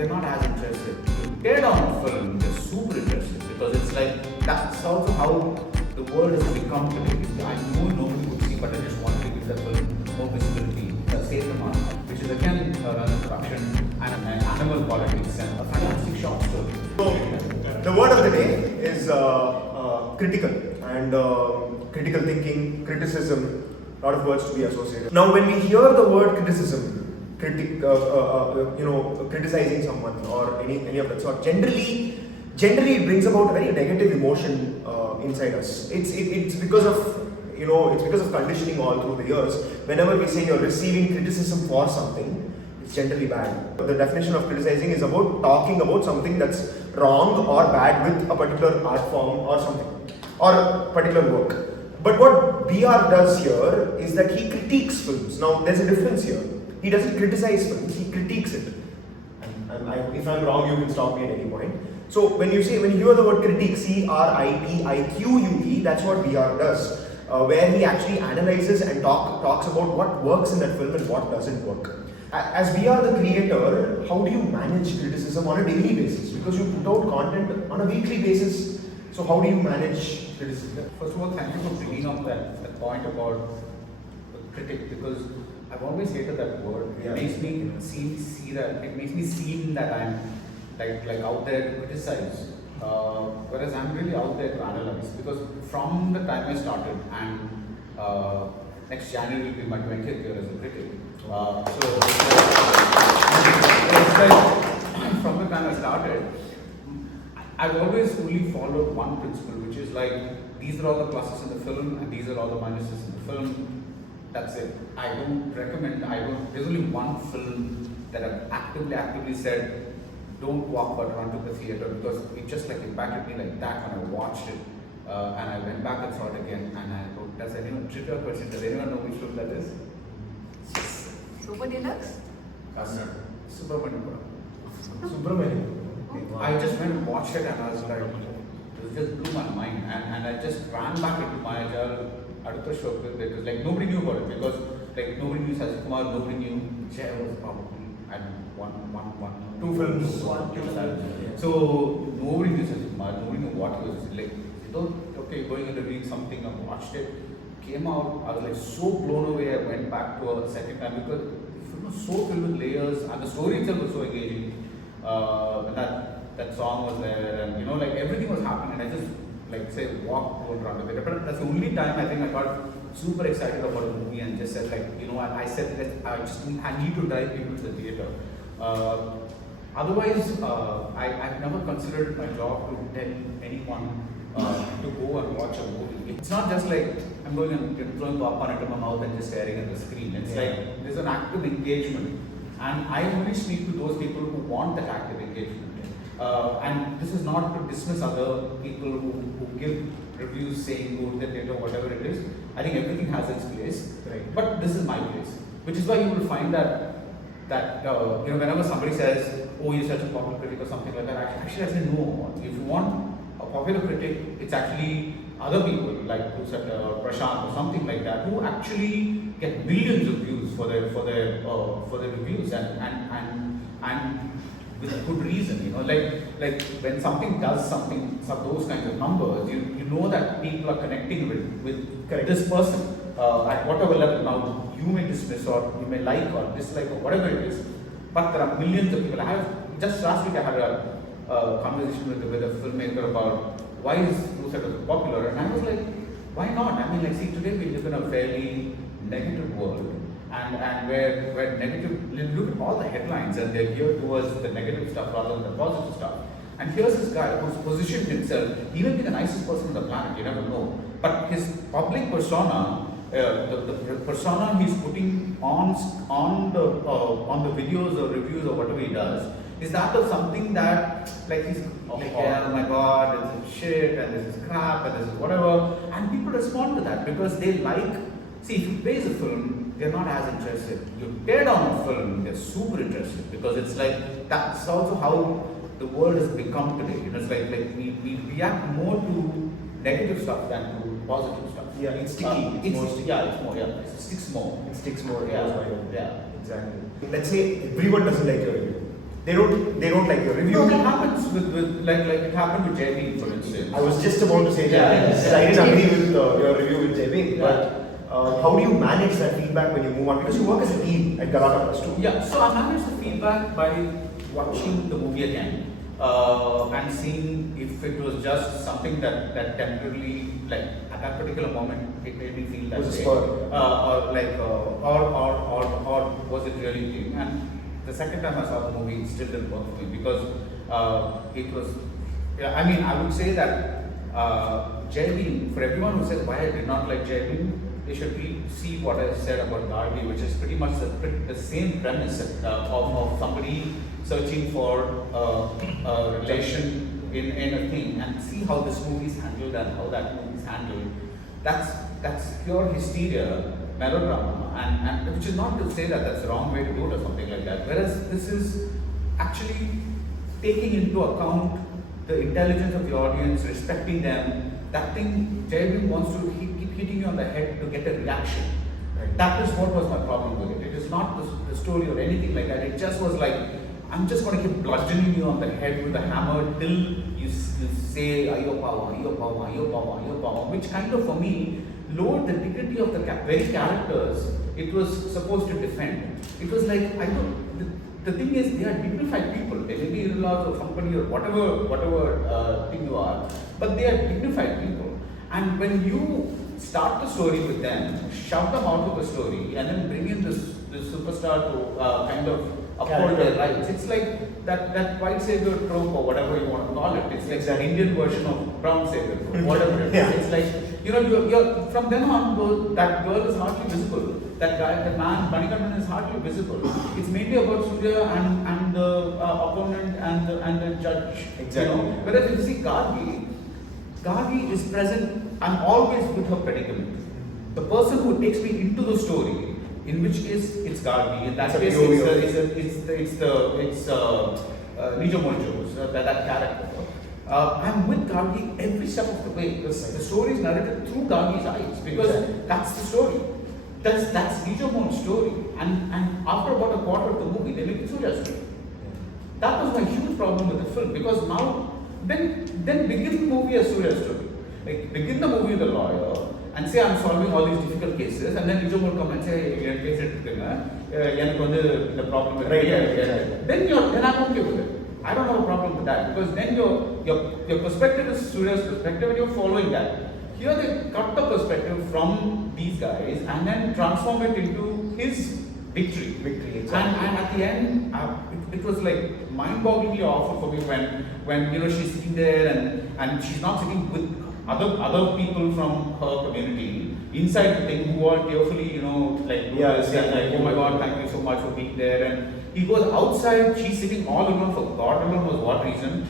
they're not as interested. You tear down a film, they're super interested because it's like that's also how the world has become today. I know nobody would see, but I just wanted to give that film more visibility, save the market, which is again another production and animal politics and a fantastic short story. So, the word of the day is critical and critical thinking, criticism, a lot of words to be associated. Now, when we hear the word criticism, criticizing someone or any of that sort, generally it brings about a very negative emotion inside us. It's because of it's because of conditioning all through the years. Whenever we say you're receiving criticism for something, it's generally bad. The definition of criticizing is about talking about something that's wrong or bad with a particular art form or something, or a particular work. But what BR does here is that he critiques films. Now, there's a difference here. He doesn't criticize films, he critiques it. If I'm wrong, you can stop me at any point. So, when you hear the word critique, CRITIQUE, that's what BR does. Where he actually analyzes and talks about what works in that film and what doesn't work. As BR the creator, how do you manage criticism on a daily basis? Because you put out content on a weekly basis. So how do you manage criticism? First of all, thank you for bringing up that point about critic, because I've always hated that word. It makes me see that it makes me seem that I'm like out there to criticize. Whereas I'm really out there to analyze, because from the time I started, and next January will be my 20th year as a critic. So it's like from the time I started, I've always only followed one principle, which is like these are all the pluses in the film and these are all the minuses in the film. That's it. I don't recommend. There's only one film that I've actively said, don't walk but run to the theater, because it just like impacted me like that when I watched it, and I went back and saw it again, and I thought, does anyone know which film that is? Super Deluxe? Subramanian. Wow. I just went and watched it and I was like, it just blew my mind, and I just ran back into Mayajal, Adutha Shokal, because like nobody knew about it, because like nobody knew Saji Kumar, nobody knew Jay was probably at Two films. So nobody knew Saji Kumar, nobody knew what he was like. Okay, going and reviewing something, I watched it, came out, I was like so blown away. I went back to a second time because the film was so filled with layers and the story itself was so engaging. When that song was there, and like everything was happening, and I just walked to and run with it. But that's the only time I think I got super excited about the movie and just said I said that I need to drive people to the theater. Otherwise, I've never considered it my job to tell anyone to go and watch a movie. It's not just like I'm going and throwing popcorn into my mouth and just staring at the screen. It's like there's an active engagement, and I only speak to those people who want that active engagement. And this is not to dismiss other people who give reviews saying go to the theater, whatever it is. I think everything has its place, right. But this is my place, which is why you will find that whenever somebody says, "Oh, you're such a popular critic" or something like that, actually I say no. If you want a popular critic, it's actually other people like Prashant or something like that who actually get millions of views for their reviews and with good reason. Like when something does those kinds of numbers, you know that people are connecting with this person at whatever level. Now you may dismiss or you may like or dislike or whatever it is, but there are millions of people. Just last week I had a conversation with a filmmaker about why is Blue Set popular, and I was like, why not? I mean, see, today we live in a fairly negative world, and where negative, look at all the headlines and they're geared towards the negative stuff rather than the positive stuff. And here's this guy who's positioned himself, he may be the nicest person on the planet, you never know, but his public persona, the persona he's putting on the videos or reviews or whatever he does, is that of something that he's oh my god, this is shit and this is crap and this is whatever, and people respond to that because they see, if you praise a film, they're not as interested. You tear down a film, they're super interested, because it's like that's also how the world has become today. It's like we react more to negative stuff than to positive stuff. Yeah, it's sticky. It sticks more. It sticks more. Yeah. Exactly. Let's say everyone doesn't like your review. They don't like your review. No, that happens with like it happened with JB, for instance. I was just about to say Yeah, that. yeah, I yeah. didn't agree with your review with JB, Yeah. but how do you manage that feedback when you move on? Because you work as a team at Galata Plus too. Yeah, so I manage the feedback by watching the movie again and seeing if it was just something that temporarily, like at that particular moment, it made me feel that Was a way, spur. or was it really doing? And the second time I saw the movie, it still didn't work for me because it was. Yeah, I mean, I would say that Jaiveem, for everyone who says why I did not like Jaiveem, they should see what I said about Gargi, which is pretty much the same premise of somebody searching for a relation in a thing, and see how this movie is handled and how that movie is handled. That's pure hysteria, melodrama, and which is not to say that that's the wrong way to do it or something like that. Whereas this is actually taking into account the intelligence of the audience, respecting them. That thing, Jaiveem wants to keep hitting you on the head to get a reaction. Right. That is what was my problem with it. It is not the story or anything like that. It just was like, I'm just going to keep bludgeoning you on the head with a hammer till you say, Ayo power, Ayo power, Ayo power, Ayo power, which kind of, for me, lowered the dignity of the very characters it was supposed to defend. It was like, I don't, the thing is, they are dignified people. They may be in-laws or somebody or whatever thing you are, but they are dignified people. And when you start the story with them, shove them out of the story, and then bring in this superstar to kind of uphold their rights, it's like that white savior trope or whatever you want to call it. It's like the Indian version of brown savior trope, whatever it is. Yeah. It's like, you're from then on, that girl is hardly visible. That guy, the man, Manikandan, is hardly visible. It's mainly about Surya and the opponent and the judge. Exactly. Whereas if you see Gargi is present. I'm always with her predicament. The person who takes me into the story, in which case it's Gargi. In that case, it's Nijo Monjo, that character. I'm with Gargi every step of the way. The story is narrated through Gargi's eyes because that's the story. That's Nijo Monjo's story. And after about a quarter of the movie, they make it Surya's story. That was my huge problem with the film because now, then begin the movie as Surya's story. Like, begin the movie with a lawyer and say, I'm solving all these difficult cases, and then Nijo will come and say, the problem with it. Then I'm okay with it. I don't have a problem with that because then your perspective is Surya's perspective and you're following that. Here they cut the perspective from these guys and then transform it into his victory. Exactly. And at the end, it was like mind-bogglingly awful for me when she's sitting there and she's not sitting with other people from her community inside the thing who are tearfully, oh my God, thank you so much for being there. And he goes outside, she's sitting all alone for God alone knows what reason,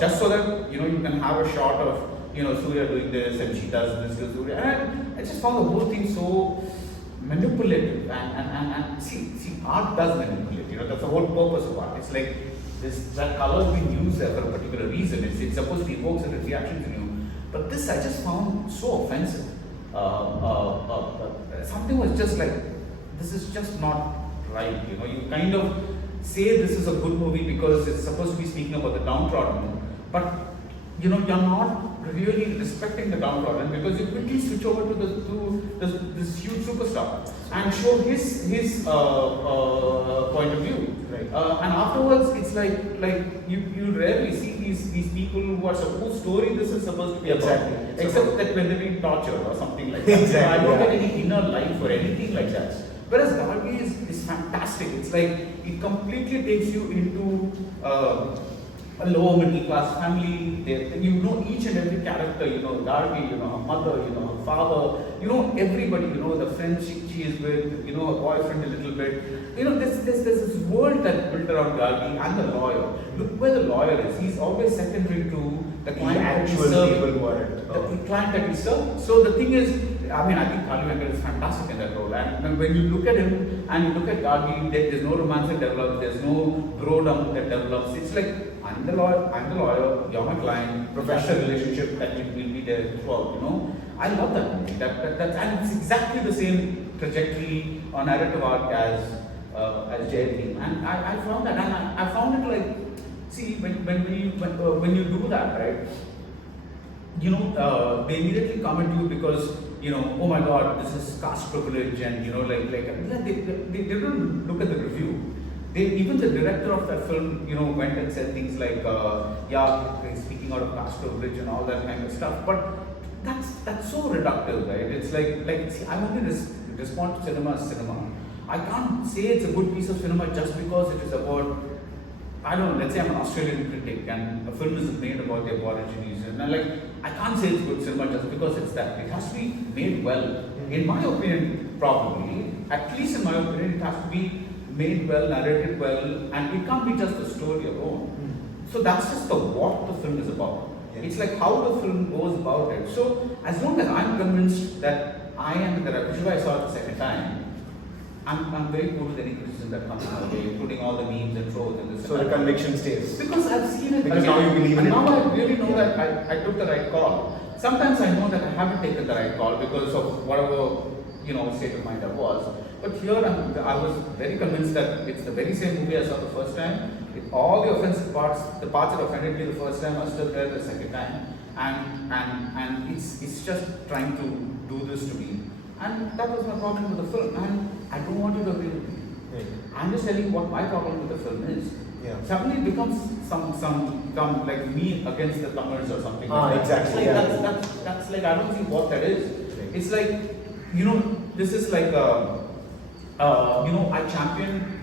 just so that you can have a shot of Surya doing this and she does this to Surya. And I just found the whole thing so manipulative. And see, art does manipulate. That's the whole purpose of art. It's like that color is being used there for a particular reason. It's supposed to evoke certain reactions in you. But this I just found so offensive. Something was just like, this is just not right. You kind of say this is a good movie because it's supposed to be speaking about the downtrodden, but you're not really respecting the downtrodden because you quickly switch over to this huge superstar and show his point of view. Right. And afterwards, it's like you rarely see these people who are supposed story this is supposed to be about, Exactly. except that when they're being tortured or something like that. Exactly, I don't yeah. get any inner life or anything like that. Whereas Gargi is fantastic. It's like it completely takes you into a lower middle class family. Each and every character. Gargi. Her mother. Her father. Everybody. The friends she is with. Her boyfriend a little bit. There's this world that's built around Gargi and the lawyer. Look where the lawyer is. He's always secondary to the client that he's serving. The client that he's serving. So the thing is, I think Kali Venkat is fantastic in that role. And when you look at him and you look at Gargi, there's no romance that develops, there's no bro-dom that develops. It's like, I'm the lawyer, you're my client, professional relationship that will be there throughout, I love that movie. And it's exactly the same trajectory or narrative arc as as JLP, and I found that, and I found it like, see, when you do that, right, you know, they immediately come at you because, you know, oh my God, this is caste privilege, and you know, they didn't look at the review. Even the director of that film, you know, went and said things like, yeah, he's speaking out of caste privilege and all that kind of stuff. But that's so reductive, right? It's like see, I only respond to cinema as cinema. I can't say it's a good piece of cinema just because it is about, I don't know, let's say I'm an Australian critic and a film is made about the Aborigines, and I can't say it's good cinema just because it's that. It has to be made well. In my opinion, probably, at least in my opinion, it has to be made well, narrated well, and it can't be just the story alone. So that's just what the film is about. Yeah. It's like how the film goes about it. So as long as I'm convinced that I am the director, which is why I saw it the second time, I'm very cool with any criticism that comes my way, including all the memes and trolls and this. So the conviction stays. Because I've seen it. Because again, now you believe in and it. now I really know that I took the right call. Sometimes I know that I haven't taken the right call because of whatever, you know, state of mind I was. But here I was very convinced that it's the very same movie I saw the first time. All the offensive parts, the parts that offended me the first time are still there the second time. And it's just trying to do this to me. And that was my problem with the film. And I don't want you to agree with me. Right. I'm just telling you what my problem with the film is. Yeah. Suddenly it becomes some like me against the Tamils or something. Exactly. It's like, Yeah. that's like, I don't see what that is. Right. It's like, you know, this is like you know, I champion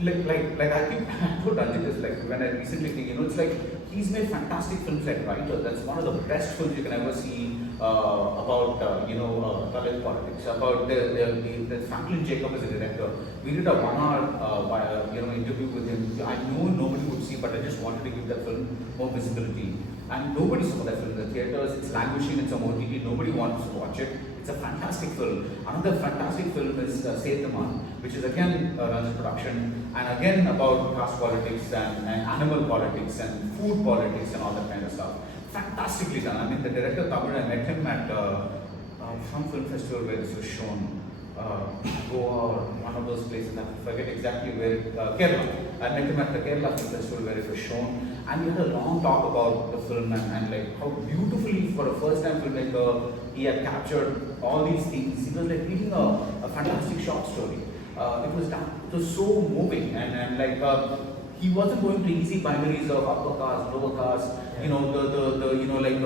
like I think I told Ranjit this, like when I recently think, you know, it's like he's made fantastic films like Writer. That's one of the best films you can ever see about you know, Dalit politics. About the Franklin Jacob as a director. We did a 1 hour you know, interview with him. I know nobody would see, but I just wanted to give that film more visibility. And nobody saw that film in the theaters. It's languishing in some OTT. Nobody wants to watch it. It's a fantastic film. Another fantastic film is Sethaman, which is again a Ranjit production, and again about caste politics and animal politics and food politics and all that kind of stuff. Fantastically done. I mean, the director Tamil, I met him at some film festival where this was shown. Goa or one of those places, I forget exactly where, Kerala. I met him at the Kerala Film Festival where it was shown, and we had a long talk about the film and like how beautifully for a first time filmmaker he had captured all these things. He was like reading a fantastic short story. It was so moving and like he wasn't going to easy binaries of upper caste, lower caste, you know, the you know, like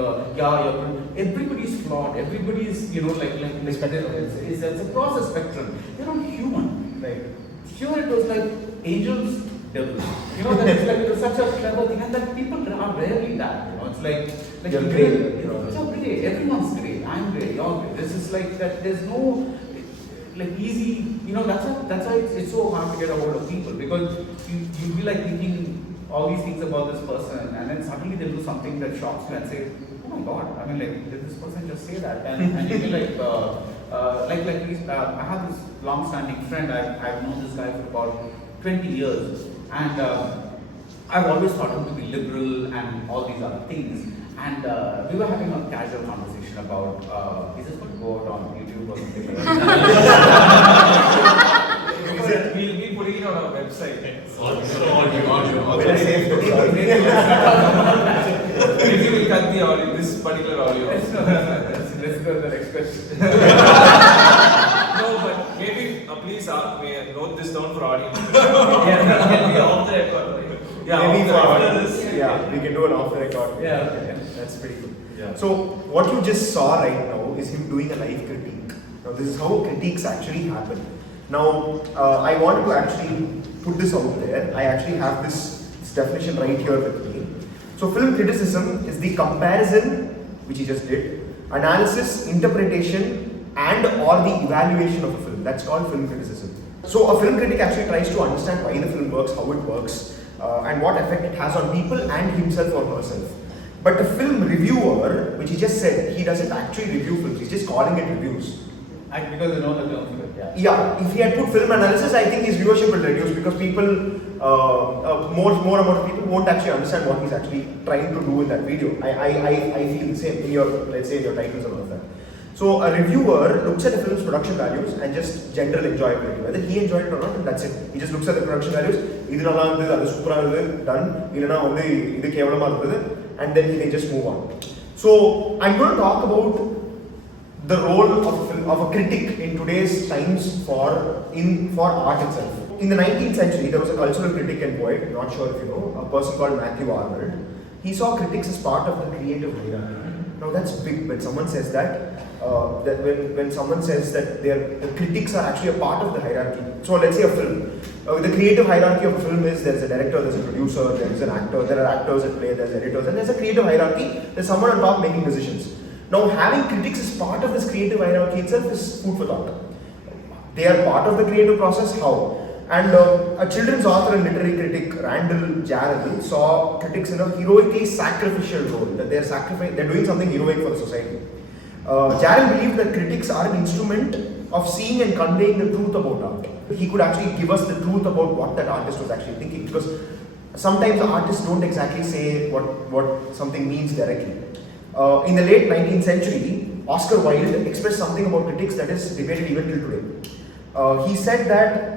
everybody's flawed, everybody's, you know, it's a process spectrum. They're not human. Right. Here it was like angels, devils. You know, that is like, it was such a clever thing, and that people are rarely that. You know, it's like You're great. great. You're great. Everyone's great. I'm great. You're great. This is like that. There's no like easy. You know, that's why it's so hard to get a hold of people, because you be like thinking all these things about this person, and then suddenly they do something that shocks you and say, oh my God, I mean, like, did this person just say that? And you feel like, I have this long-standing friend. I've known this guy for about 20 years, and I've always thought him to be liberal and all these other things. And we were having a casual conversation about, is this going to go out on YouTube or something like that? We'll be putting it on our website. Audio. Very safe. Maybe we'll cut the audio, this particular audio. Let's go to the next question. No, but maybe please note this down for audience. Yeah, Yeah, off the record. Right? Yeah, Maybe after this. Yeah, we can do an off the record. Yeah, okay. That's pretty good. Yeah. So what you just saw right now is him doing a live critique. Now this is how critiques actually happen. Now I wanted to actually put this out there. I actually have this definition right here with me. So film criticism is the comparison, which he just did, analysis, interpretation, and or the evaluation of a film. That's called film criticism. So a film critic actually tries to understand why the film works, how it works, and what effect it has on people and himself or herself. But the film reviewer, which he just said, he doesn't actually review films, he's just calling it reviews. And because they know the terms of it, yeah. Yeah, if he had put film analysis, I think his viewership will reduce, because people, more amount of people won't actually understand what he's actually trying to do in that video. I feel the same in your, let's say, in your titles and all of that. So a reviewer looks at a film's production values and just general enjoyability. Whether he enjoyed it or not, and that's it. He just looks at the production values. Idu nalla irundhu, adu super irundhu, done. Illana vandu idu kevalama irundhu, and then he can just move on. So I'm going to talk about the role of a critic in today's times for art itself. In the 19th century, there was a cultural critic and poet, not sure if you know, a person called Matthew Arnold. He saw critics as part of the creative hierarchy. Now that's big when someone says that when someone says that the critics are actually a part of the hierarchy. So let's say a film. The creative hierarchy of a film is there's a director, there's a producer, there's an actor, there are actors at play, there's editors, and there's a creative hierarchy. There's someone on top making decisions. Now having critics as part of this creative hierarchy itself is food for thought. They are part of the creative process. How? And a children's author and literary critic, Randall Jarrell, saw critics in a heroically sacrificial role, that they're doing something heroic for the society. Jarrell believed that critics are an instrument of seeing and conveying the truth about art. He could actually give us the truth about what that artist was actually thinking, because sometimes the artists don't exactly say what something means directly. In the late 19th century, Oscar Wilde expressed something about critics that is debated even till today. He said that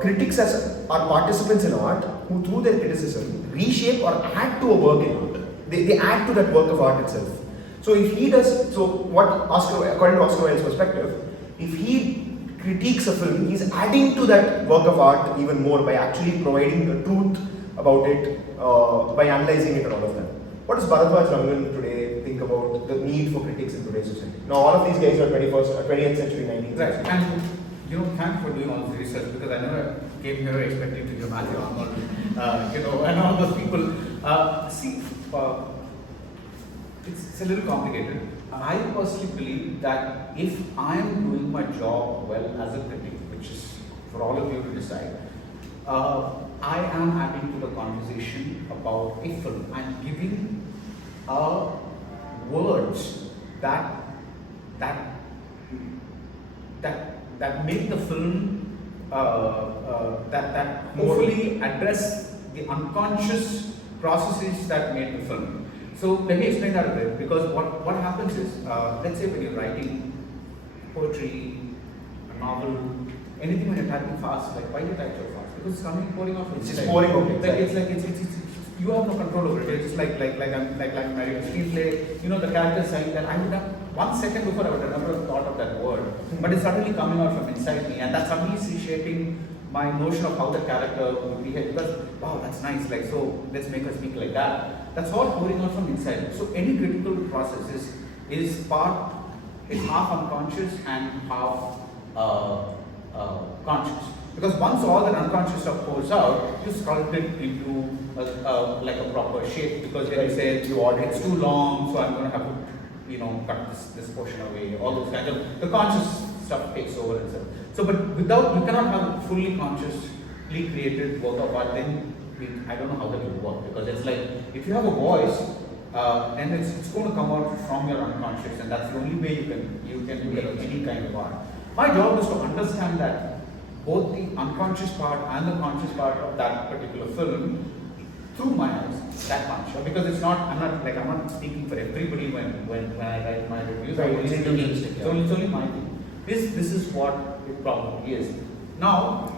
critics are participants in art who through their criticism reshape or add to a work in art. They add to that work of art itself. So if he does, according to Oscar Wilde's perspective, if he critiques a film, he's adding to that work of art even more by actually providing the truth about it, by analyzing it and all of that. What does Baradwaj Rangan today think about the need for critics in today's society? Now all of these guys are 20th century, 19th century. Right, and thanks for doing all this research, because I never came here expecting to hear Matthew Arnold, and all those people. It's a little complicated. I personally believe that if I am doing my job well as a critic, which is for all of you to decide, I am adding to the conversation about a film. I'm giving words that make the film that hopefully address the unconscious processes that made the film. So let me explain that a bit, because what happens is, let's say when you're writing poetry, a novel, anything when you're typing fast, like why do you type so fast? Because it's pouring off. It's just pouring off. It's you have no control over it. It's just like I'm writing a screenplay. The character saying that I would have 1 second before I would have never thought of that word, but it's suddenly coming out from inside me, and that's suddenly reshaping my notion of how the character would behave. Because wow, that's nice. Like so, let's make her speak like that. That's all pouring out from inside. So any critical process is half unconscious and half conscious. Because once all that unconscious stuff pours out, you sculpt it into like a proper shape. Because when you say it's too long, so I'm going to have to cut this portion away. All those kinds of the conscious stuff takes over itself. So, but you cannot have fully consciously created work of art. Then I don't know how that will work, because it's like if you have a voice, then it's going to come out from your unconscious, and that's the only way you can do any kind of art. My job is to understand that both the unconscious part and the conscious part of that particular film through my eyes, that much. Because I'm not speaking for everybody when I write my reviews. Right, it's only my thing. This is what it probably is. Now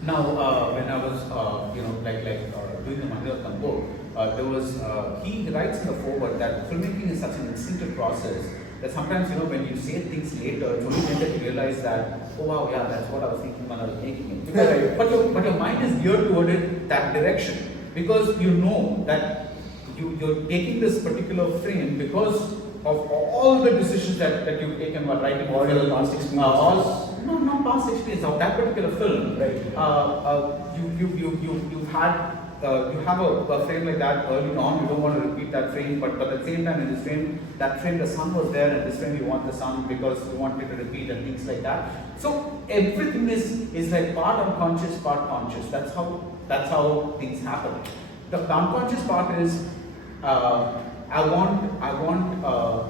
when I was doing the Mangalam book, there was he writes in the foreword that filmmaking is such an instinctive process that sometimes when you say things later, it's only then that you realize that, oh wow, yeah, that's what I was thinking when I was making it. Because, but your mind is geared toward it that direction, because you know that you're taking this particular frame because of all the decisions that you've taken while writing all your past experiences. Not past experience of that particular film. Right. You have a frame like that early on. You don't want to repeat that frame, but at the same time, in this frame the sun was there, and this frame you want the sun because you want it to repeat and things like that. So everything is like part unconscious, part conscious. That's how things happen. The unconscious part is I want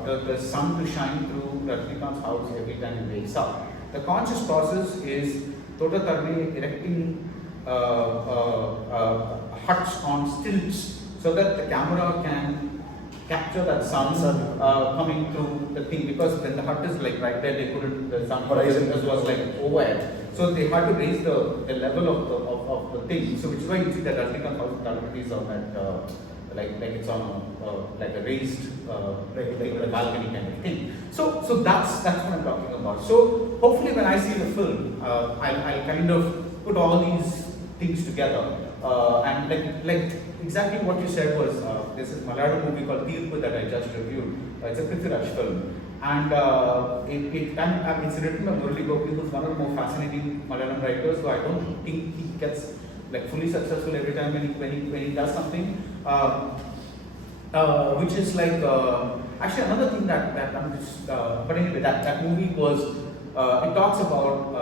the sun to shine through Rajnikant's house every time he wakes up. The conscious process is Tota Tarne erecting huts on stilts so that the camera can capture that sun coming through the thing, because when the hut is like right there, they couldn't, the sun Horizon was like overhead. So they had to raise the level of the thing. So which is why you see that Rajnikant house in Talapati is on that, like it's on like a raised, like a balcony kind of thing. So that's what I'm talking about. So hopefully when I see the film, I'll kind of put all these things together. And like exactly what you said was, this is Malayalam movie called Tirpu that I just reviewed. It's a Prithviraj film. And it's written by Murali Gopi, who's one of the more fascinating Malayalam writers. So I don't think he gets like fully successful every time when he does something. Which is like actually another thing that I'm just. But anyway, that movie was it talks about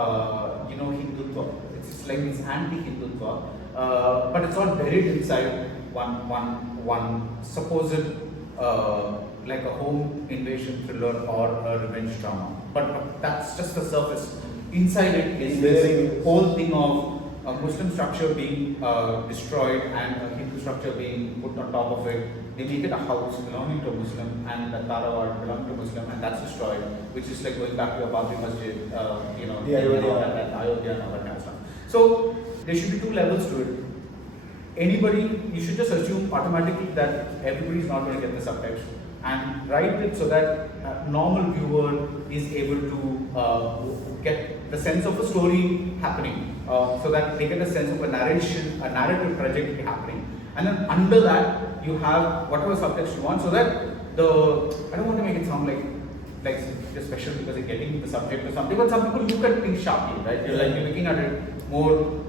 Hindutva. It's like it's anti-Hindutva, but it's all buried inside one supposed like a home invasion thriller or a revenge drama. But that's just the surface. Inside it is this whole thing of a Muslim structure being destroyed and a Hindu structure being put on top of it. They make it a house belonging to a Muslim and the Tarawad belonging to a Muslim, and that's destroyed, which is like going back to a Babri Masjid, and Ayodhya and all that kind of stuff. So there should be two levels to it. Anybody, you should just assume automatically that everybody is not going to get the subtext, and write it so that a normal viewer is able to get the sense of a story happening, so that they get a sense of a narrative trajectory happening, and then under that you have whatever subtext you want, so that I don't want to make it sound like just special because you're getting the subject or something, but some people look at things sharply, right? You're looking at it more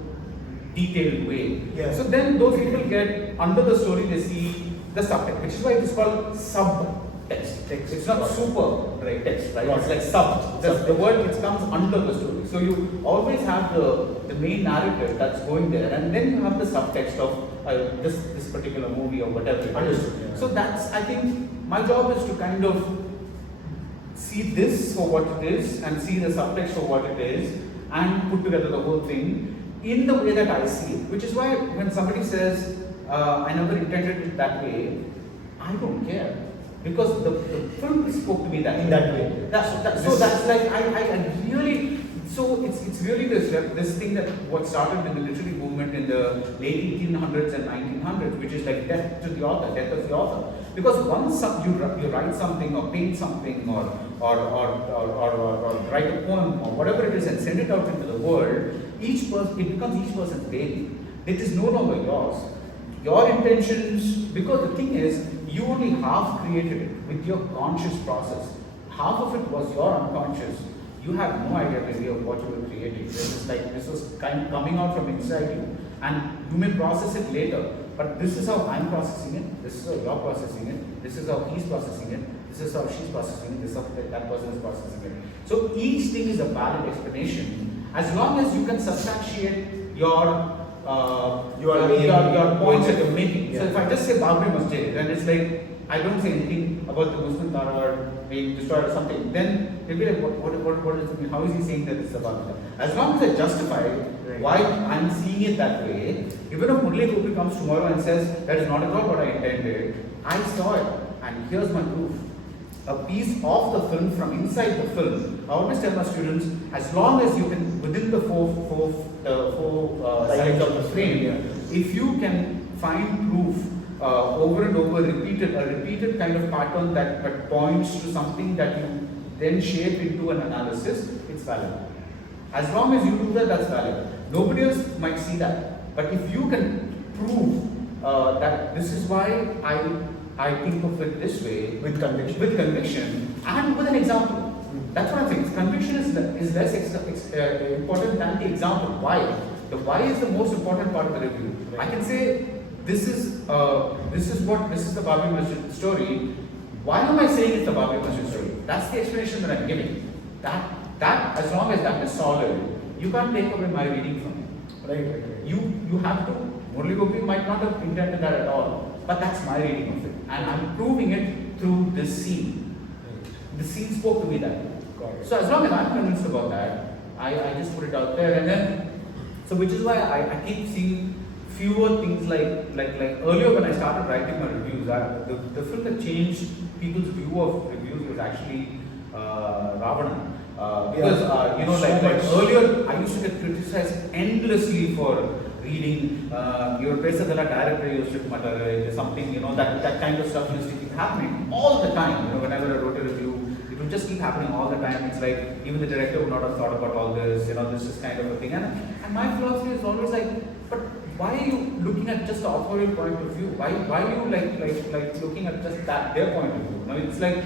detailed way. Yeah. So then those people get under the story, they see the subtext, which is why it is called subtext. It's not super text, right? It's like sub. The word it comes under the story. So you always have the main narrative that's going there, and then you have the subtext of this particular movie or whatever it is. Yeah. So that's, I think my job is to kind of see this for what it is and see the subtext for what it is and put together the whole thing in the way that I see it. Which is why when somebody says, I never intended it that way, I don't care. Because the film spoke to me that in that way. So that's like, I really, so it's really this thing that what started in the literary movement in the late 1800s and 1900s, which is like death of the author. Because once you write something or paint something or write a poem or whatever it is and send it out into the world, it becomes each person's baby. It is no longer yours. Your intentions, because the thing is, you only half created it with your conscious process. Half of it was your unconscious. You have no idea really of what you were creating. This was kind of coming out from inside you, and you may process it later. But this is how I'm processing it. This is how you're processing it. This is how he's processing it. This is how she's processing it. This is how that person is processing it. So each thing is a valid explanation, as long as you can substantiate your points that you're making. Yeah. So if I just say Babri Masjid, then it's like I don't say anything about the Muslim Tarawad being destroyed or something. Then they'll be like, what does it mean? How is he saying that it's about that? As long as I justify why I'm seeing it that way, even if Murali Gopi comes tomorrow and says that is not at all what I intended, I saw it, and here's my proof. A piece of the film from inside the film. I always tell my students, as long as you can, within the four sides of the frame, if you can find proof over and over, a repeated kind of pattern that points to something that you then shape into an analysis, it's valid. As long as you do that, that's valid. Nobody else might see that. But if you can prove that this is why I think of it this way, with conviction, and with an example. That's what I'm saying. Conviction is less important than the example. Why? The why is the most important part of the review. I can say this is the Babri Masjid story. Why am I saying it's the Babri Masjid story? That's the explanation that I'm giving. That as long as that is solid, you can't take away my reading from it. Right. You have to. Murali Gopi might not have intended that at all, but that's my reading of it, and I'm proving it through this scene. The scene spoke to me that way. So as long as I'm convinced about that, I just put it out there, and then which is why I keep seeing fewer things like earlier when I started writing my reviews, the film that changed people's view of reviews was actually Ravana. Because you know, like earlier I used to get criticized endlessly for reading your Pesadala director used to matter something, you know, that kind of stuff used to keep happening all the time. You know, whenever I wrote a review, it would just keep happening all the time. It's like even the director would not have thought about all this, you know, this is kind of a thing. And my philosophy is always like, but why are you looking at just the authorial point of view? Why are you like looking at just their point of view? Now it's like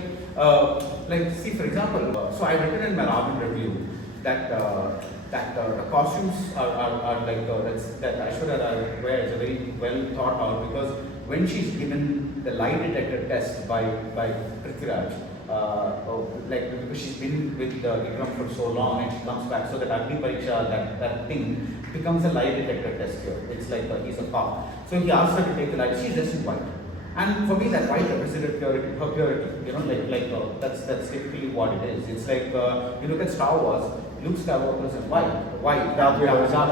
see for example, so I written in my Ravan review that the costumes are like that Aishwarya Rai wears are very well thought out, because when she's given the lie detector test by Prithviraj, like because she's been with Vikram for so long and she comes back, so that Agni Pariksha, that thing becomes a lie detector test here. It's like he's a cop. So he asks her to take the lie. She's dressed in white. And for me, that white represented purity, her purity. You know, that's typically what it is. It's like you look at Star Wars, Luke Skywalker is in white, Darth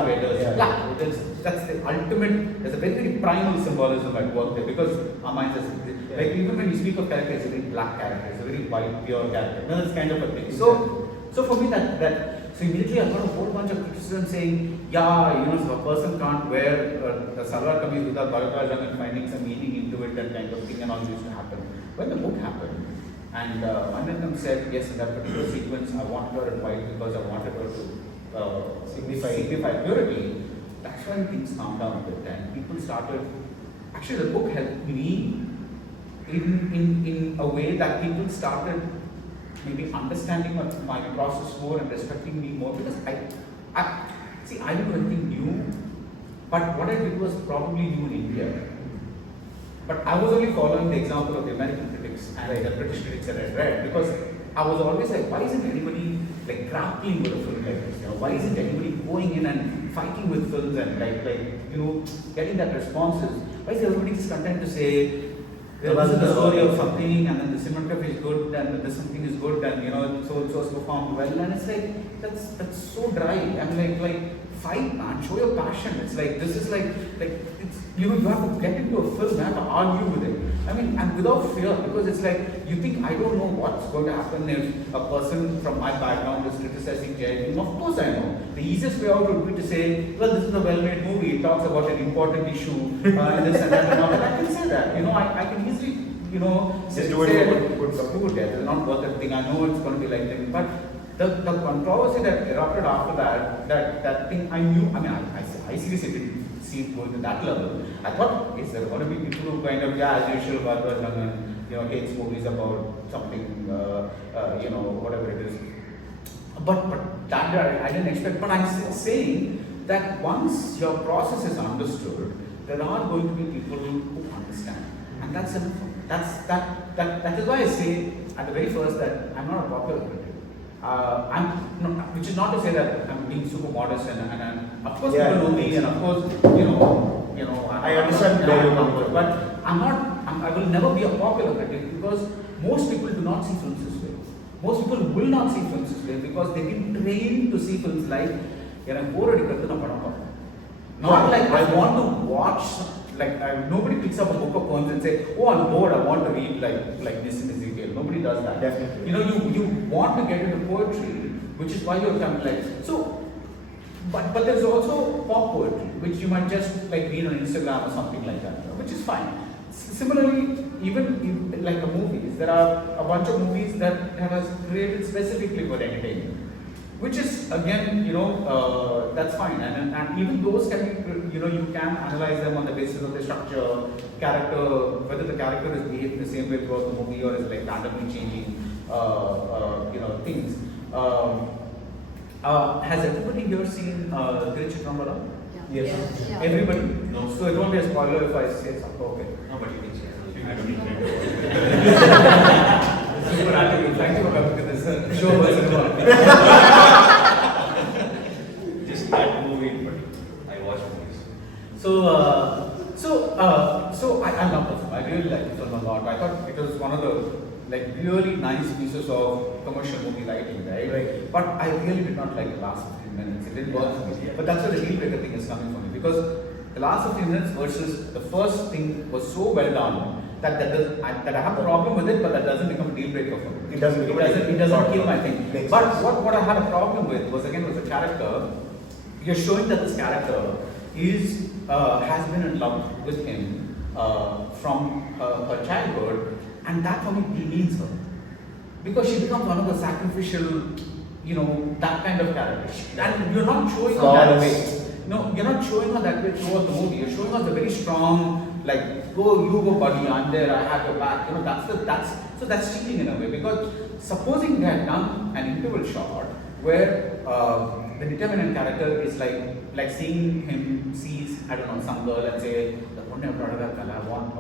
Vader is black. That's the ultimate. There's a very primal symbolism at work there, because our minds are like, even when you speak of character, it's a very black character, it's a very white, pure character. No, that's kind of a thing. So for me, so immediately I got a whole bunch of criticism saying, yeah, you know, so a person can't wear the salwar kameez without Baradwaj Rangan finding some meaning into it, that kind of thing, and all used to happen. When the book happened, and Manandam said, yes, in that particular sequence, I wanted her in white because I wanted her to signify purity. That's when things calmed down a bit, and people started. Actually, the book helped me in a way that people started maybe understanding my process more and respecting me more, because I didn't do anything new, but what I did was probably new in India. But I was only following the example of the American critics and the British critics that I read, because I was always like, why isn't anybody like grappling with a film like this? You know, why isn't anybody going in and fighting with films and like you know, getting that responses? Why is everybody just content to say, this is the story of something, and then the cinematography is good, and then this something is good, and you know, so has performed well, and it's like that's so dry. I'm like fight, man, show your passion. It's like this is like it's, you know, you have to get into a film, you have to argue with it. I mean, and without fear, because it's like you think I don't know what's going to happen if a person from my background is criticizing Jai. Of course I know. The easiest way out would be to say, well, this is a well-made movie. It talks about an important issue, and this and that and all. And I can say that. You know, I can easily, you know, say good. It's not worth a thing. I know it's going to be like that, but the controversy that erupted after that thing, I knew. I mean, I seriously didn't see it going to that level. I thought, is there going to be people who kind of, as usual, Baradwaj Rangan, you know, hates movies about something, you know, whatever it is. But that I didn't expect. But I'm saying that once your process is understood, there are going to be people who understand, and that's enough. That is why I say at the very first that I'm not a popular critic. Which is not to say that I'm being super modest, and of course people know me, and of course you know I understand where you're coming from, but I will never be a popular critic, because most people do not see films this way. Most people will not see films this way because they've been trained to see films like not like I want to watch. Like nobody picks up a book of poems and say, oh, I'm bored, I want to read like this in Ezekiel. Nobody does that. Definitely. You know, you want to get into poetry, which is why you're coming like so. But there's also pop poetry, which you might just like read on Instagram or something like that, which is fine. Similarly, even in, like movies, there are a bunch of movies that was created specifically for entertainment, which is again, you know, that's fine, and even those can be, you know, you can analyze them on the basis of the structure, character, whether the character is behaving the same way throughout the movie or is like randomly changing, you know, things. Has everybody here seen CreativeMornings? Yeah. Yes. Yeah. Everybody? No. So it won't be a spoiler if I say something. Okay. Nobody can see. I don't need to. Super happy. Thank you for coming to this show. Just that movie in particular. I watch movies. So I love the film. I really like the film a lot. I thought it was one of the like really nice pieces of commercial movie writing, right? But I really did not like the last 15 minutes. It didn't work for me. But that's where the deal breaker thing is coming from me, because the last 15 minutes versus the first thing was so well done that I have a problem with it, but that doesn't become a deal breaker for me. It doesn't kill my thing. But what I had a problem with was the character. You're showing that this character has been in love with him from her childhood, and that for me demeans her. Because she becomes one of the sacrificial, that kind of character. And you're not showing her that way. No, you're not showing her that way throughout the movie. You're showing her the very strong, like, go buddy, I'm there, I have your back. So that's cheating in a way. Because supposing they had done an interval shot where the determinant character is like seeing him sees, I don't know, some girl and say, I want,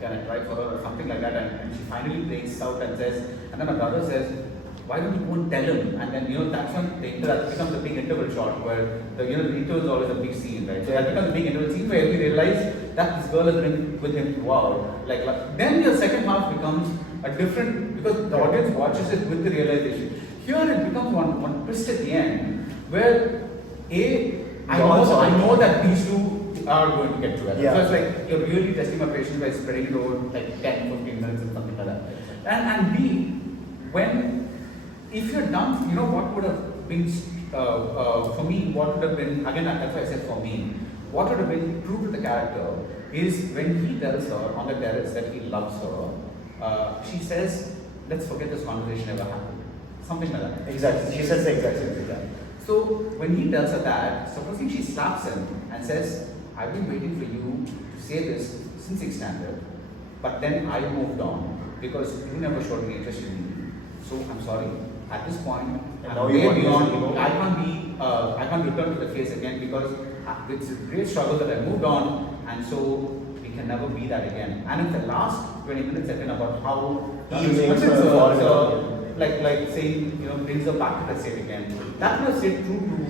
can I try for her or something like that, and she finally breaks out and says, and then my brother says, why don't you go and tell him? And then that's when that becomes a big interval shot where the interval is always a big scene, right? So that becomes a big interval scene where we realize that this girl has been with him throughout. Then your second half becomes a different, because the audience watches it with the realization. Here it becomes one twist at the end where I know that these two are going to get together. Yeah. So it's like you're really testing my patience by spreading it over like 10, 15 minutes and something like that. And B, if you're done, what would have been, for me, what would have been, again, that's why I said for me, what would have been true to the character is when he tells her on the terrace that he loves her, she says, let's forget this conversation ever happened. Something like that. Exactly. She says the exact same thing. So when he tells her that, supposing she slaps him and says, I've been waiting for you to say this since 6th standard, but then I moved on because you never showed me interest in me. So I'm sorry. At this point, I'm way beyond. I can't return to the face again because it's a great struggle that I moved on, and so we can never be that again. And in the last 20 minutes, I've been about how he makes her like saying, brings her back to the state again. That was it true to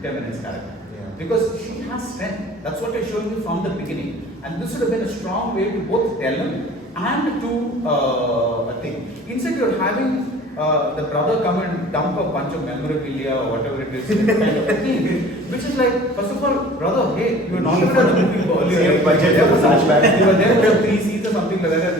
Devin's character. Yeah. Because she has strength. That's what I showed you from the beginning. And this would have been a strong way to both tell him and to a thing. Instead, you're having the brother come and dump a bunch of memorabilia or whatever it is, kind of a thing. Which is like, first of all, brother, hey, you were not even at the movie earlier. You were there for 3 seats or something like that.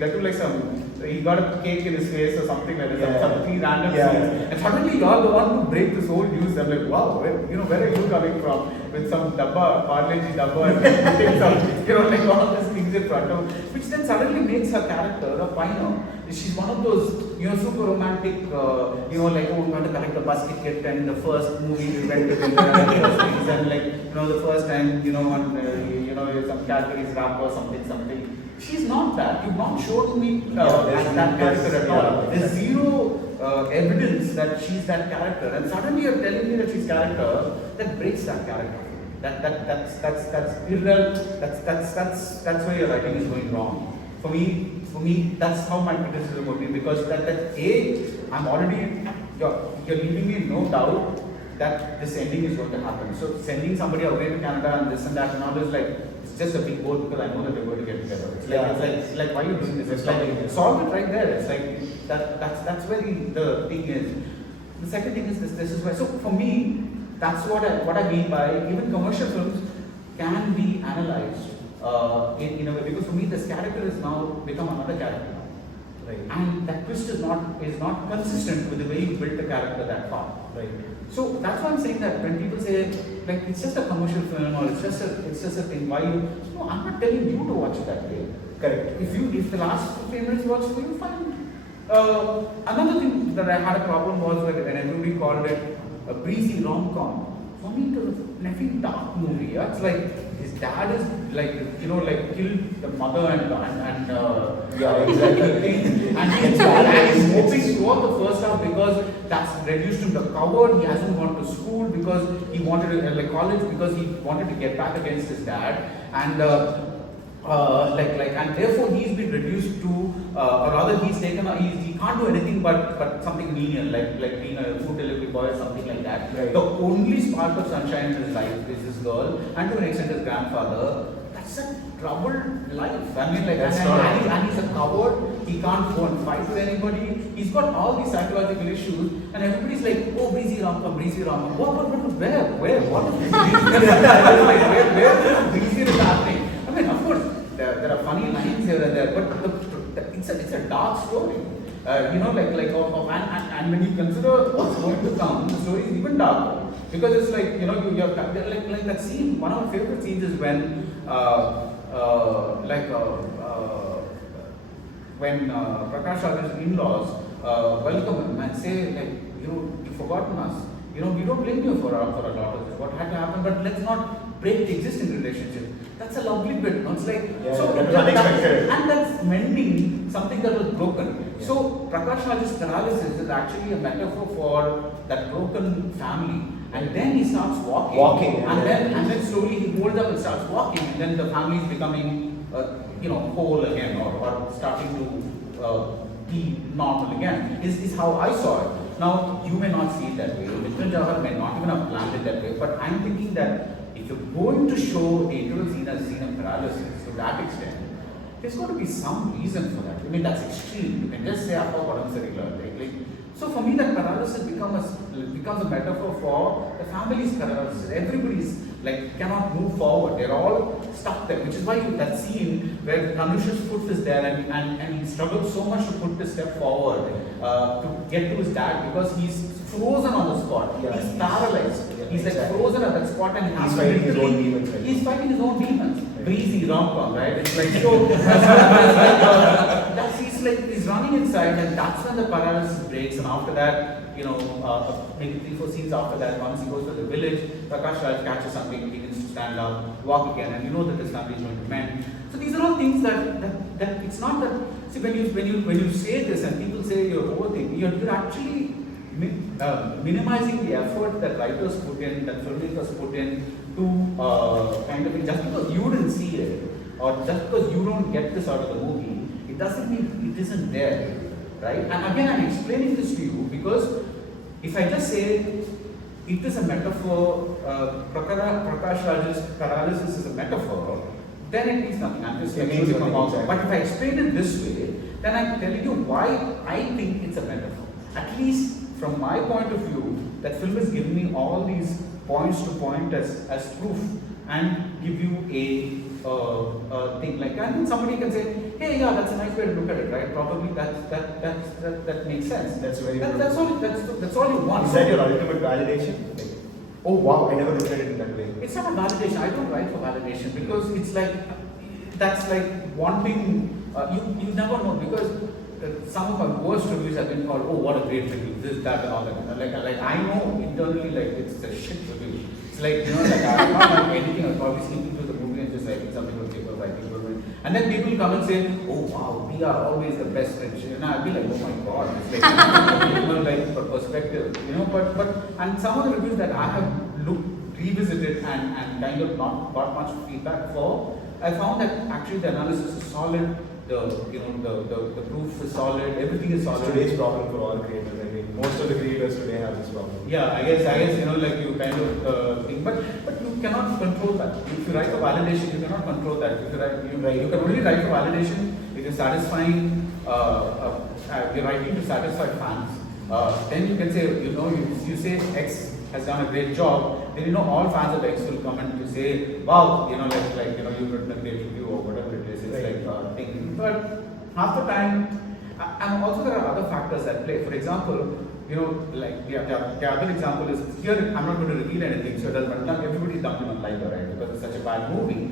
That was like some. He got a cake in his face or something like that, some 3 random scenes. And suddenly you're the one who break this whole news. I'm like, wow, where are you coming from? With some dabba, Parleji dabba, and putting some, all these things in front of her. Which then suddenly makes her character a pioneer. She's one of those, super romantic, we want to collect the bus ticket and the first movie we went to the and the first time, some categories rap or something. She's not that. You've not shown me as that character at all. There's zero evidence that she's that character, and suddenly you're telling me that she's character that breaks that character. That's irrelevant. That's where your writing is going wrong. For me, that's how my criticism would be, because I'm already you're leaving me in no doubt that this ending is going to happen. So sending somebody away to Canada and this and that and all is like, it's just a big goal because I know that they're going to get together. It's like why are you doing this? It's like solve it right there. It's like that's where the thing is. The second thing is this is why. So for me, that's what I mean by even commercial films can be analyzed in a way, because for me this character has now become another character. Right. And that twist is not consistent with the way you built the character that far. Right. So that's why I'm saying that when people say like it's just a commercial film or it's just a thing, why you? No, I'm not telling you to watch it that way. Correct. If the last 15 minutes works for you, fine. Another thing that I had a problem was when everybody called it a breezy rom-com. For me, it was a effing dark movie. Yeah? It's like his dad is killed the mother and exactly. And his dad is hoping throughout the first half because that's reduced him to coward. He hasn't gone to school because he wanted to college because he wanted to get back against his dad and and therefore he's been reduced to or rather he's taken he can't do anything but something menial like being a food delivery boy or something like that. Right. The only spark of sunshine in his life is this girl and to an extent his grandfather. That's it's a troubled life. I mean, like, That's and, not- and he's a coward. He can't go and fight with anybody. He's got all these psychological issues, and everybody's like, oh, breezy Ramkam, breezy Ramkam. What, where? What is this? Where breezy is happening? I mean, of course, there are funny lines here and there, but it's a dark story. And when you consider what's going to come, the story is even darker. Because it's like, you have like that scene, one of my favorite scenes is when Prakash Raj's in-laws welcome him and say, like, you've forgotten us. We don't blame you for our daughters, what had to happen, but let's not break the existing relationship. That's a lovely bit, no? It's like, yeah, so that was unexpected. And that's mending something that was broken. Yeah. So Prakash Raj's paralysis is actually a metaphor for that broken family. And then he starts walking. And then slowly he holds up and starts walking, and then the family is becoming whole again, or starting to be normal again. Is how I saw it. Now you may not see it that way. Mithun Jawahar may not even have planned it that way. But I'm thinking that if you're going to show a scene of paralysis to that extent, there's got to be some reason for that. I mean, that's extreme. You can just say, so for me, that paralysis becomes a metaphor for the family's paralysis. Everybody's like cannot move forward. They're all stuck there, which is why that scene where Kanush's foot is there and he struggles so much to put the step forward to get to his dad because he's frozen on the spot. Yeah, he's paralyzed. Yeah, he's exactly. like frozen at that spot and He's fighting his own demons. Right? He's fighting his own demons. Right. Breezy rom-com, right? It's like so. He's running inside, and that's when the paralysis breaks. And after that, maybe 3-4 scenes after that, once he goes to the village, Prakash Raj catches something, begins to stand up, walk again, and you know that his family is going to mend. So these are all things that it's not that. See, when you say this and people say you're overthinking, you're actually minimizing the effort that writers put in, that filmmakers put in to kind of, just because you didn't see it or just because you don't get this out of the movie, it doesn't mean it isn't there, right? And again, I'm explaining this to you because if I just say it is a metaphor, Prakash Raj's paralysis is a metaphor, then it means nothing. I'm just It means nothing, exactly. But if I explain it this way, then I'm telling you why I think it's a metaphor. At least from my point of view, that film has given me all these points to point as proof and give you a thing like that. And somebody can say, hey, yeah, that's a nice way to look at it, right? Probably that makes sense. That's very that's all you want. Is that your ultimate validation? Like, oh wow, I never looked at it in that way. It's not a validation. I don't write for validation because it's like that's like wanting. You never know because some of my worst reviews have been called, oh, what a great review, this, that, and all that. Like I know internally, like it's a shit review. It's like I'm not anything. I'm probably sleeping through the movie and just writing something on paper, and then people come and say, oh wow, we are always the best friends. And I'll be like, oh my god, it's like like for perspective, But and some of the reviews that I have revisited and kind of not got much feedback for, I found that actually the analysis is solid. The proof is solid. Everything is solid. Today's problem for all creators. I mean, most of the creators today have this problem. Yeah, I guess like you kind of think, but you cannot control that. If you write for validation, you cannot control that. If you can only write for validation if you're satisfying. You're writing to satisfy fans. Then you can say, you say X has done a great job. Then all fans of X will come and to say, wow, you've written a great review or whatever it is. It's like thinking. But half the time, and also there are other factors at play. For example, the other example is here. I'm not going to reveal anything, so everybody's dumping on Liger, right? Because it's such a bad movie.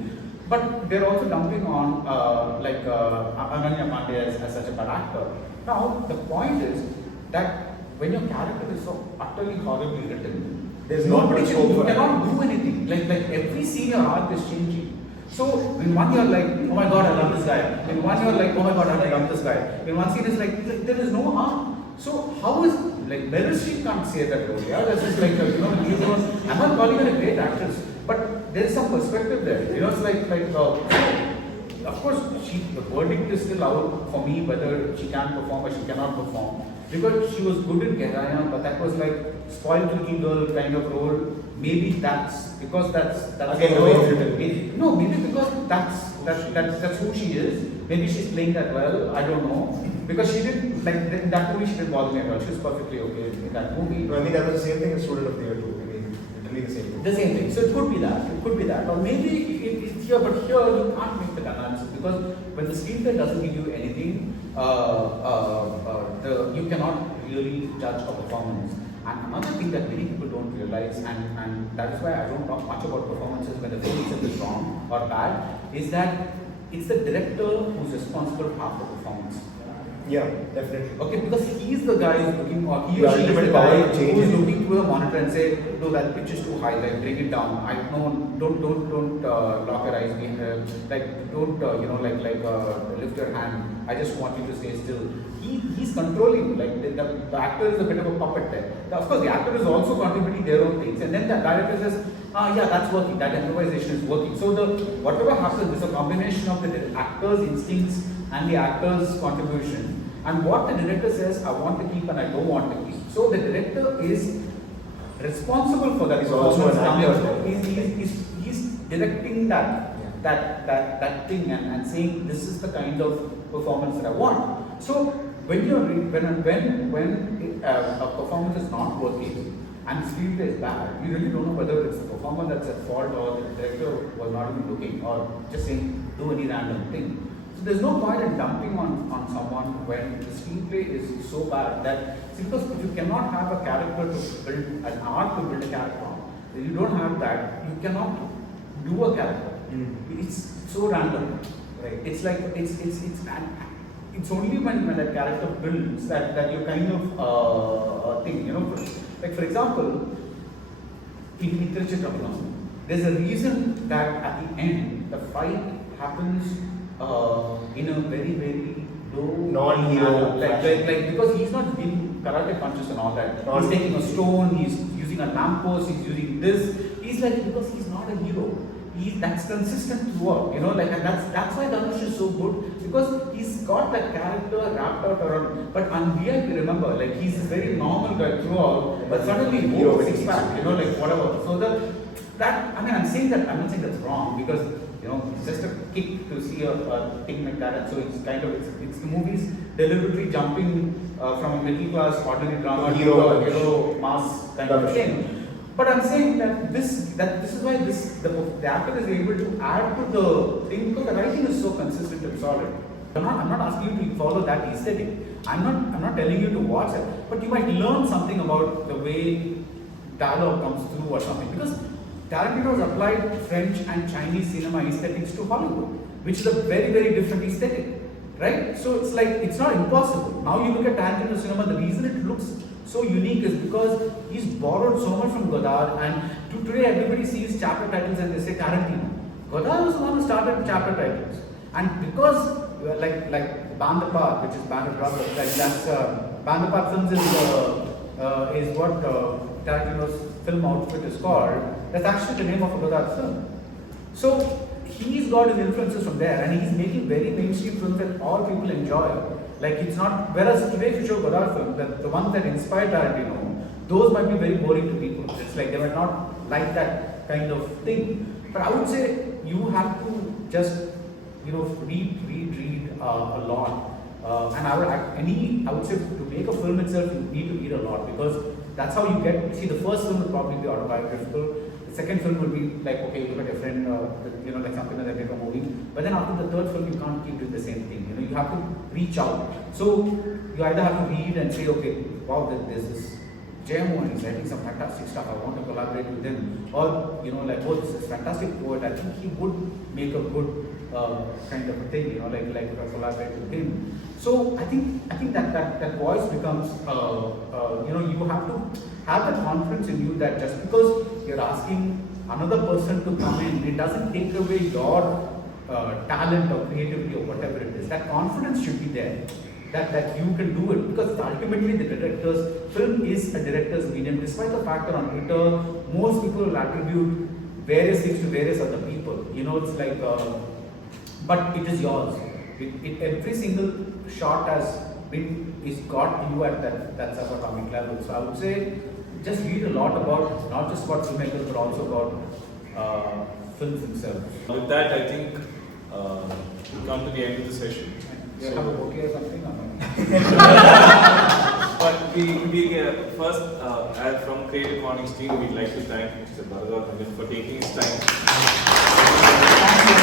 But they're also dumping on Ananya Pandey as such a bad actor. Now the point is that when your character is so utterly horribly written, there's no scope you for cannot do anything. Like every scene your arc is changing. So in one you're like, oh my god, I love this guy. In one you're like, oh my god, I love this guy. In one scene it's like there is no arc. So how is Meryl Streep can't say that role? Yeah, that's just like I'm not calling her a great actress, but there is some perspective there. It's like of course the verdict is still out for me whether she can perform or she cannot perform. because she was good in Geraya, but that was like spoiled little girl kind of role. Maybe that's because that's Again, the way it's written. no, maybe because that's who she is. Maybe she's playing that well. I don't know. Because she didn't like in that movie. She didn't bother me at all. She was perfectly okay in that movie. No, I mean, that was the same thing as Student of the Year too. I mean, literally the same thing. The same thing. So it could be that. It could be that. Or maybe it's here, but here you can't make the analysis because when the screenplay doesn't give you anything, you cannot really judge a performance. And another thing that many people don't realize, and that is why I don't talk much about performances when the film itself is wrong or bad, is that it's the director who's responsible for half the performance. Yeah, definitely. Okay, because he's the guy who's looking, or he The or she is the ultimate guy power to change who's it. looking through the monitor and say, no, that pitch is too high, like bring it down. I no, don't lock your eyes, like don't lift your hand. I just want you to stay still. He's controlling. Like the actor is a bit of a puppet there. Of course, the actor is also contributing their own things, and then the director says, yeah, that's working. That improvisation is working. So whatever happens is a combination of the actor's instincts and the actor's contribution. And what the director says, I want to keep and I don't want to keep. So the director is responsible for that. He's also an actor. He's directing that thing and saying this is the kind of performance that I want. So when a performance is not working and the screenplay is bad, you really don't know whether it's the performer that's at fault or the director was not even looking or just saying do any random thing. So there's no point in dumping on someone when the screenplay is so bad that because if you cannot have a character to build an art to build a character on, if you don't have that, you cannot do a character. It's so random. Right. It's like it's only when that character builds that you kind of thing, you know. Like for example, in Tiruchitrambalam, there's a reason that at the end the fight happens in a very, very low Non-hero manner. Like because he's not being karate punches and all that. Non- He's taking a stone, he's using a lamppost, he's using this. He's like, because he's not a hero. That's consistent throughout, you know, like, and that's why Dhanush is so good, because he's got that character wrapped out around. But unreal, you remember, like he's this very normal guy throughout, but suddenly Hero six pack, you know, like whatever. So I'm not saying that's wrong, because you know it's just a kick to see a thing like that, and so it's kind of it's the movies deliberately jumping from a middle class ordinary drama to a hero mass kind of thing. But I'm saying that this is why the actor is able to add to the thing, because the writing is so consistent and solid. I'm not asking you to follow that aesthetic. I'm not telling you to watch it, but you might learn something about the way dialogue comes through or something. Because Tarantino has applied French and Chinese cinema aesthetics to Hollywood, which is a very, very different aesthetic, right? So it's like it's not impossible. Now you look at Tarantino cinema, the reason it looks so unique is because he's borrowed so much from Godard, and today everybody sees chapter titles and they say Tarantino. Godard was the one who started chapter titles, and because like Bandapar, which is Baradwaj Rangan, like that's Bandapar Films is what Tarantino's film outfit is called. That's actually the name of a Godard film. So he's got his influences from there, and he's making very mainstream films that all people enjoy. Like it's not, whereas today if you show Godard film, the ones that inspired Tarantino, those might be very boring to people. It's like they might not like that kind of thing. But I would say you have to just, you know, read a lot. And I would say to make a film itself, you need to read a lot, because that's how you get. See, the first film will probably be autobiographical. The second film will be like, okay, you look at your friend, you know, like something that make a movie. But then after the third film, you can't keep doing the same thing. You know, you have to reach out. So you either have to read and say, okay, wow, there's this JMO and he's writing some fantastic stuff. I want to collaborate with him. Or you know, like, oh, this is fantastic poet. I think he would make a good kind of a thing. You know, like collaborate with him. So I think that voice becomes, you know, you have to have the confidence in you that just because you're asking another person to come in, it doesn't take away your talent or creativity or whatever it is. That confidence should be there, that you can do it, because ultimately film is a director's medium, despite the fact that on Twitter most people will attribute various things to various other people. You know, it's like, but it is yours. Every single shot has it's got you at that subatomic level. So I would say just read a lot about not just about filmmakers but also about films themselves. With that, I think we come to the end of the session. You have a bouquet or something? Or no? But we first, from Creative Mornings team, we'd like to thank Mr. Baradwaj Rangan for taking his time. Thank you.